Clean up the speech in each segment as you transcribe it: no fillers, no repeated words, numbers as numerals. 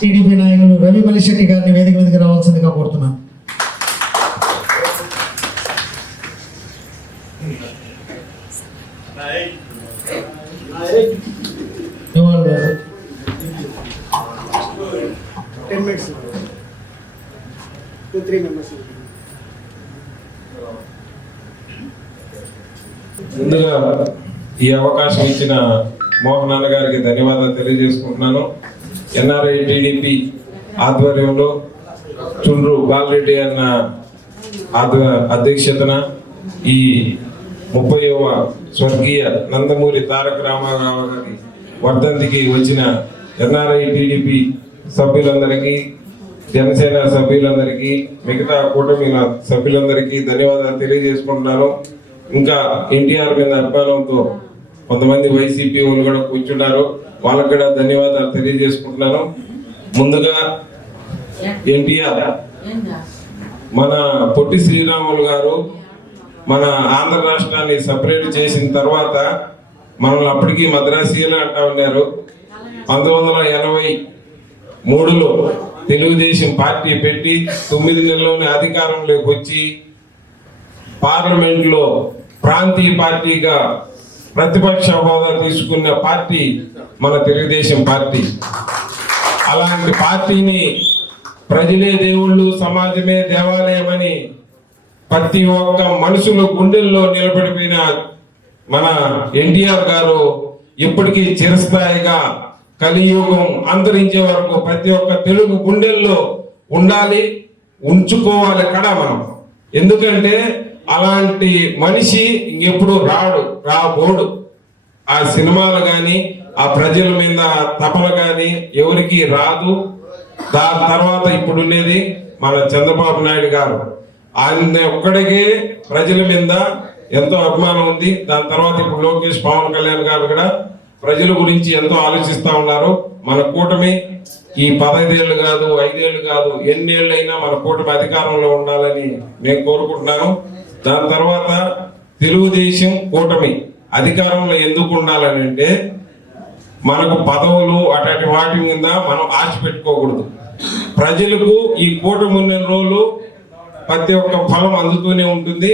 TDP నాయకులు రవి మలిశెట్టి గారిని వేదిక మీదకి రావాల్సిందిగా కోరుతున్నాను. ముందుగా ఈ అవకాశం ఇచ్చిన మోహన్ అన్న గారికి ధన్యవాదాలు తెలియజేసుకుంటున్నాను. ఎన్ఆర్ఐ టీడీపీ ఆధ్వర్యంలో చుండ్రు బాలరెడ్డి అన్న అధ్యక్షతన ఈ 30వ స్వర్గీయ నందమూరి తారక రామారావు గారి వర్ధంతికి వచ్చిన ఎన్ఆర్ఐ టీడీపీ సభ్యులందరికీ, జనసేన సభ్యులందరికీ, మిగతా కూటమి సభ్యులందరికీ ధన్యవాదాలు తెలియజేసుకుంటున్నాను. ఇంకా ఎన్టీఆర్ మీద అభిమానంతో కొంతమంది వైసీపీ వాళ్ళు కూడా కూర్చున్నారు, వాళ్ళకి కూడా ధన్యవాదాలు తెలియజేసుకుంటున్నాను. ముందుగా ఎన్టీఆర్ మన పొట్టి శ్రీరాములు గారు మన ఆంధ్ర రాష్ట్రాన్ని సపరేట్ చేసిన తర్వాత మనల్ని అప్పటికీ మద్రాసీలు అంటా ఉన్నారు. 1983లో తెలుగుదేశం పార్టీ పెట్టి 9 నెలల్లోనే అధికారంలోకి వచ్చి పార్లమెంట్లో ప్రాంతీయ పార్టీగా ప్రతిపక్ష హోదా తీసుకున్న పార్టీ మన తెలుగుదేశం పార్టీ. అలాంటి పార్టీని ప్రజలే దేవుళ్ళు, సమాజమే దేవాలయం అని ప్రతి ఒక్క మనుషుల గుండెల్లో నిలబడిపోయిన మన ఎన్టీఆర్ గారు ఇప్పటికీ చిరస్థాయిగా కలియుగం అంతరించే వరకు ప్రతి ఒక్క తెలుగు గుండెల్లో ఉండాలి, ఉంచుకోవాలి కూడా మనం. ఎందుకంటే అలాంటి మనిషి ఇంకెప్పుడు రాబోడు. ఆ సినిమాలు కానీ ఆ ప్రజల మీద తపన కానీ ఎవరికి రాదు. దాని తర్వాత ఇప్పుడు ఉండేది మన చంద్రబాబు నాయుడు గారు. ఆయన ఒక్కడికే ప్రజల మీద ఎంతో అభిమానం ఉంది. దాని తర్వాత ఇప్పుడు లోకేష్, పవన్ కళ్యాణ్ గారు కూడా ప్రజల గురించి ఎంతో ఆలోచిస్తూ ఉన్నారు. మన కూటమి ఈ 15 ఏళ్ళు కాదు, 5 ఏళ్ళు కాదు, ఎన్నేళ్ళైనా మన కూటమి అధికారంలో ఉండాలని నేను కోరుకుంటున్నాను. దాని తర్వాత తెలుగుదేశం కూటమి అధికారంలో ఎందుకు ఉండాలని అంటే మనకు పదవులు అటువంటి వాటి మీద మనం ఆశ పెట్టుకోకూడదు. ప్రజలకు ఈ కూటమి ఉన్న రోజులు ప్రతి ఒక్క ఫలం అందుతూనే ఉంటుంది.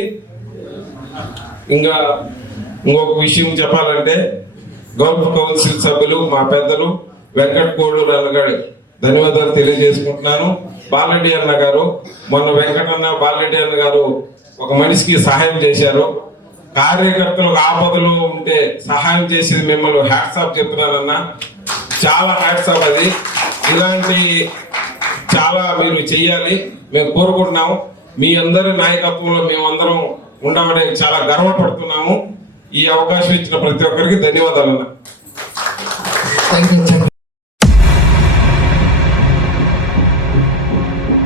ఇంకొక విషయం చెప్పాలంటే గల్ఫ్ కౌన్సిల్ సభ్యులు మా పెద్దలు వెంకట్ కోడూరు అన్నగారు ధన్యవాదాలు తెలియజేసుకుంటున్నాను. బాలరెడ్డి అన్న గారు మొన్న వెంకటన్న బాలరెడ్డి అన్న గారు ఒక మనిషికి సహాయం చేశారు. కార్యకర్తలకు ఆపదలు ఉంటే సహాయం చేసేది మిమ్మల్ని హ్యాట్సాప్ చెప్తున్నానన్నా, చాలా హ్యాట్సాప్. అది ఇలాంటి చాలా మీరు చెయ్యాలి మేము కోరుకుంటున్నాము. మీ అందరి నాయకత్వంలో మేమందరం ఉండడానికి చాలా గర్వపడుతున్నాము. ఈ అవకాశం ఇచ్చిన ప్రతి ఒక్కరికి ధన్యవాదాలు అన్న.